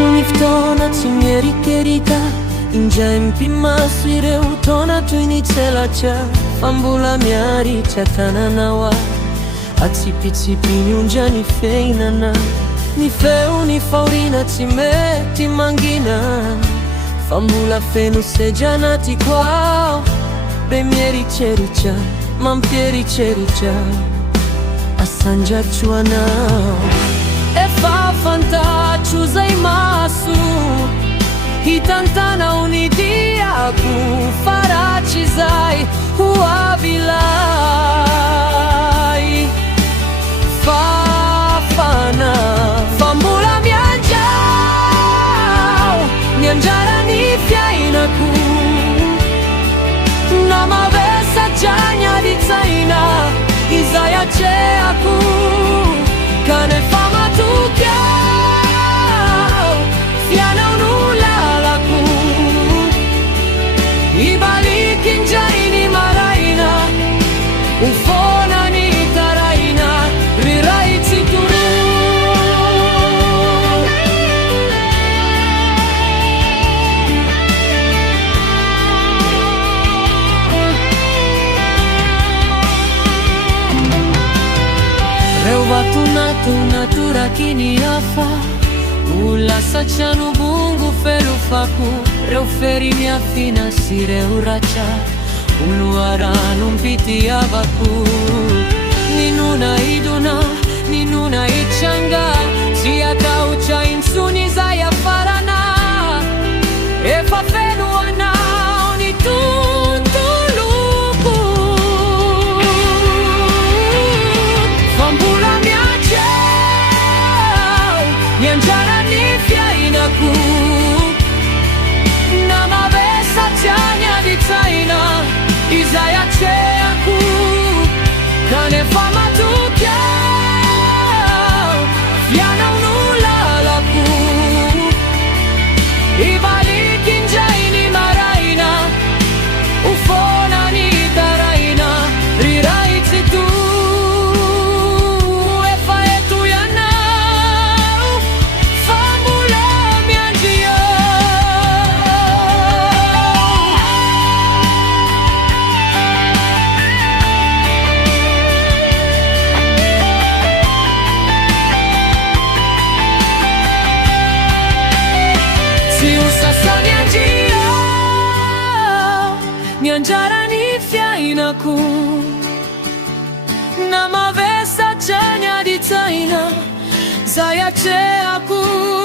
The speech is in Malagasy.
Suni ftona tsimerikerika injaimpi masireu tona tuinitselacha fambula miari chatananawa atsipitsipiny onjany feinana ny feo ny faorina tsy mety mangina fa mbola feno seja anatiko ao be mieritreritra mampieritreritra asanjatso anao efa fantatro zay maso hitantanao ny diako faratry zay ho avilay fafana fa mbola mianjara ny fiainako na mavesa janya ditsaina izay atreako kanefa matokyao fianao no lalako ibalik injainy maraina ufona ni taraina riraitsi turu Natura kini afa ulasa chanu bungu feru faku reu feri mia fina sireu racha uluaranu mpiti avaku ninuna iduna ninuna ichanga siaka ucha insuni zaya farana efa fenu ana ni tutuluku fambula mianjara ni fiainaku na mavesa chanya ditsaina izay atreako kanefa matokyao fianao no lalako ibalik injainy maraina ufona ni taraina riraitsi tu mianjara ni fiainaku na mavesa chanya ditsaina zay atreako